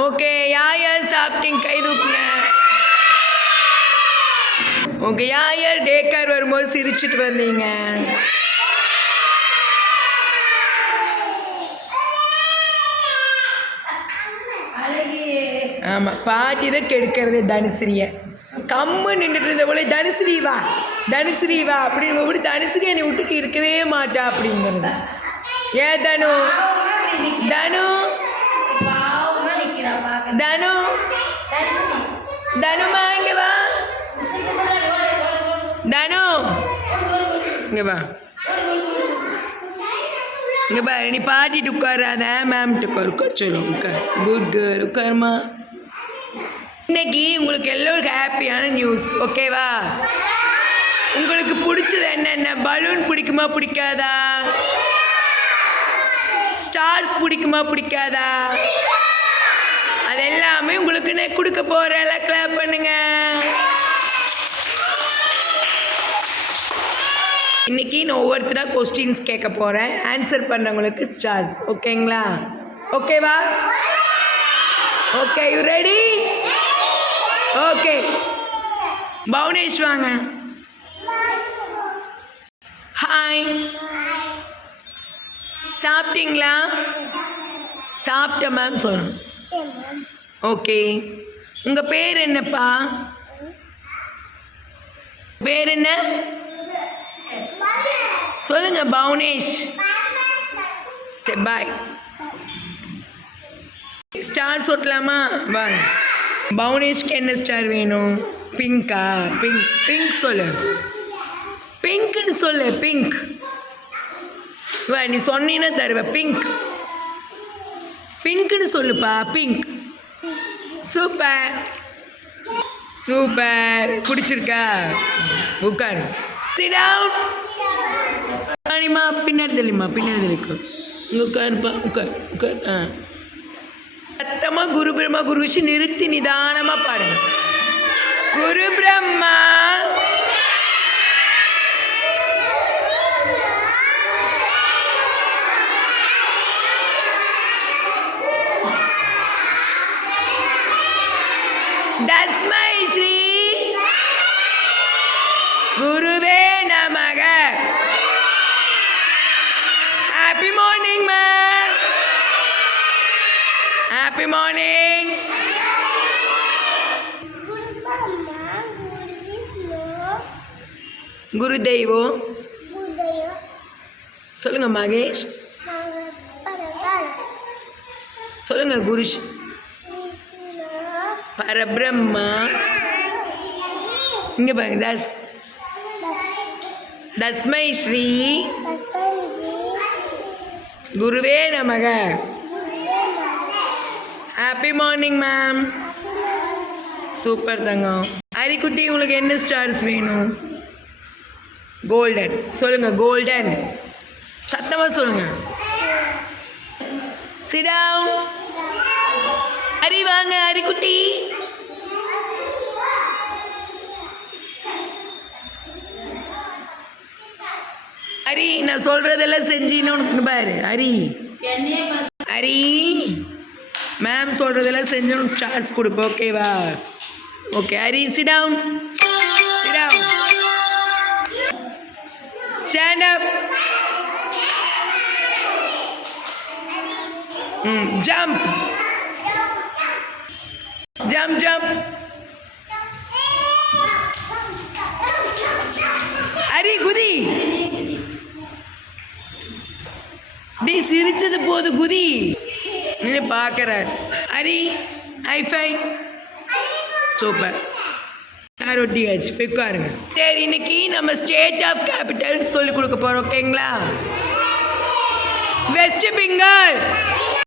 Okay, யார் யார் சாப்பிட்டீங்க கை தூக்குங்க. ஓகே, யார் யார் டே கேர் வரும்போது சிரிச்சிட்டு வந்தீங்க? ஆமாம், பாட்டி தான் கெடுக்கிறது தனுஸ்ரீயை. கம்மு நின்றுட்டு இருந்த போல தனுஸ்ரீ வா தனுஸ்ரீ வா அப்படின்னு எப்படி தனுஸ்ரீ என்னை விட்டுட்டு இருக்கவே மாட்டா அப்படிங்கிறது. ஏன் தனு தனு தனு தனுமா இங்கே வா. தனு இங்கே வா. இங்கே பாரு, நீ பாட்டிட்டு உட்காராத, மேம்கிட்ட உட்கார் சொல்லும். உட்கார், குட் கேர்ள், உட்காருமா. இன்னைக்கு உங்களுக்கு எல்லோருக்கும் ஹாப்பியான நியூஸ், ஓகேவா? உங்களுக்கு பிடிச்சது என்னென்ன? பலூன் பிடிக்குமா பிடிக்காதா? ஸ்டார்ஸ் பிடிக்குமா பிடிக்காதா? அது எல்லாமே உங்களுக்கு நான் கொடுக்க போகிறேன். எல்லாம் கிளாப் பண்ணுங்க. இன்னைக்கு நான் ஒவ்வொருத்தராக கொஸ்டின்ஸ் கேட்க போகிறேன். ஆன்சர் பண்ணுறவங்களுக்கு ஸ்டார்ஸ், ஓகேங்களா? ஓகேவா? Okay, you ready? ஓகே, பவுனேஷ் வாங்க. ஹாய், சாப்பிட்டீங்களா? சாப்பிட்ட மேம் சொல்லணும். ஓகே, உங்கள் பேர் என்னப்பா? பேர் என்ன சொல்லுங்க? பவுனேஷ். சரி, பாய். ஸ்டார் சொல்லலாமா? வாங்க. பவுனேஷ்க்கு என்ன ஸ்டார் வேணும்? பிங்கா? பிங்க். பிங்க் சொல்லு. பிங்க்னு சொல்லு. பிங்க். வா, நீ சொன்னீன்னா தருவேன். பிங்க். பிங்க்னு சொல்லுப்பா. பிங்க். Super super. பிடிச்சிருக்கா? உட்காரு. Sit down. ராணிமா பின்னாடி தெளிமா, பின்னாடி தெளிக்கும். இங்கே உட்காருப்பா. உட்கார் உட்கார். ஆ, சத்தமாக குரு பிரம்மா குரு விஷ்ணு நிறுத்தி நிதானமாக பாருங்க. குரு பிரம்மா தஸ்மை ஸ்ரீ குருவே நமக. Happy morning ma'am. Happy morning. குரு தெய்வம் சொல்லுங்க. மகேஷ் சொல்லுங்க. குரு பரபிரம்மா. இங்கே பாருங்க. தஸ்மை ஸ்ரீ குருவே நமக. Happy morning ma'am. சூப்பர் தங்கம். அரிக்குட்டி, உங்களுக்கு என்ன ஸ்டார்ஸ் வேணும்? கோல்டன் சொல்லுங்க. கோல்டன் சத்தமாக சொல்லுங்க. Sit down. ஹரி வாங்க. ஹரிக்குட்டி ஹரி, நான் சொல்றதெல்லாம் செஞ்சின்னு உனக்கு பாரு. ஹரி ஹரி, மேம் சொல்றதெல்லாம் செஞ்சு உனக்கு ஸ்டார்ஸ் கொடுப்போம், ஓகேவா? Okay Hari, sit down. Sit down. Stand up. Jump. Jump jump. Hari குதி. டி சிரிச்சது போது குதி. நீ பார்க்குற. ஹரி ஹைஃபை. சூப்பர். ரொட்டியாச்சு பிக்காருங்க. சரி, இன்னைக்கு நம்ம ஸ்டேட் ஆஃப் கேபிட்டல்ஸ் சொல்லிக் கொடுக்க போகிறோம், ஓகேங்களா? வெஸ்ட் பெங்கால்.